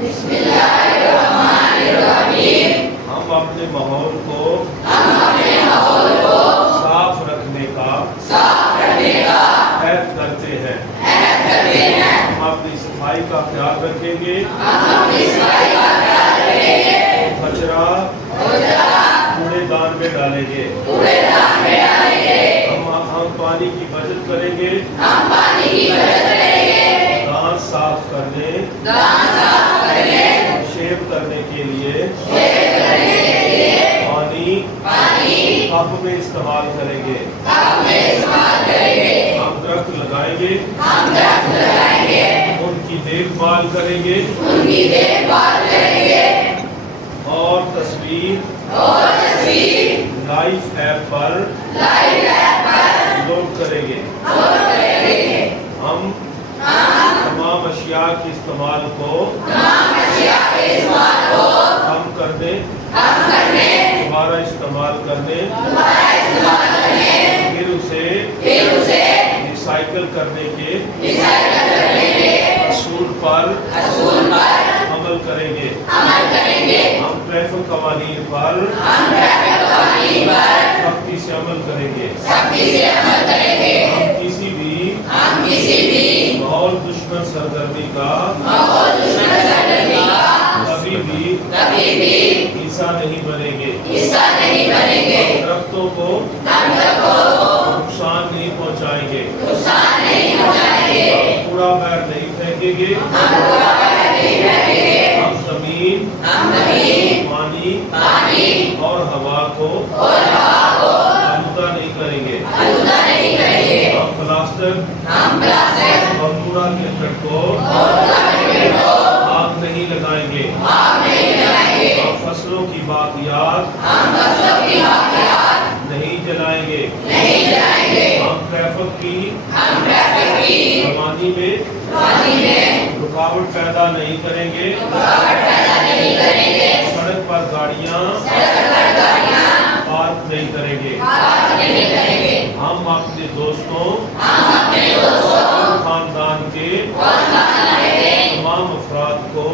बिस्मिल्लाहिर्रहमानिर्रहीम। हम अपने माहौल को साफ रखने का ऐहद करते हैं। हम अपनी सफाई का ख्याल रखेंगे। कचरा कूड़ेदान में डालेंगे। हम पानी की बचत करेंगे। दांत साफ करने शेव करने के लिए पानी कप में इस्तेमाल करेंगे। हम दरख्त लगाएंगे। उनकी देखभाल करेंगे। और तस्वीर लाइफ ऐप पर लोड करेंगे। हम तमाम अशिया के इस्तेमाल को कम करने दोबारा इस्तेमाल करने फिर उसे रिसाइकल करने के असूल पर अमल करेंगे। हम ट्रैफिक कवानीन पर सख्ती से अमल करेंगे। हम किसी भी माहौल दुश्मन सरगर्मी का कभी भी हिस्सा नहीं बनेंगे। दरख्तों को नुकसान नहीं पहुंचाएंगे। कूड़ा बाहर नहीं फेंकेंगे। हम जमीन पानी और हवा को आलूदा नहीं करेंगे। हम प्लास्टिक और कूड़ा करकट को आग नहीं लगाएंगे। हम फसलों की बाकियात नहीं जलाएंगे। हम ट्रैफिक की रवानी में रुकावट पैदा नहीं करेंगे। सड़क पर गाड़ियाँ पार्क नहीं करेंगे। हम अपने दोस्तों खानदान के तमाम अफराद को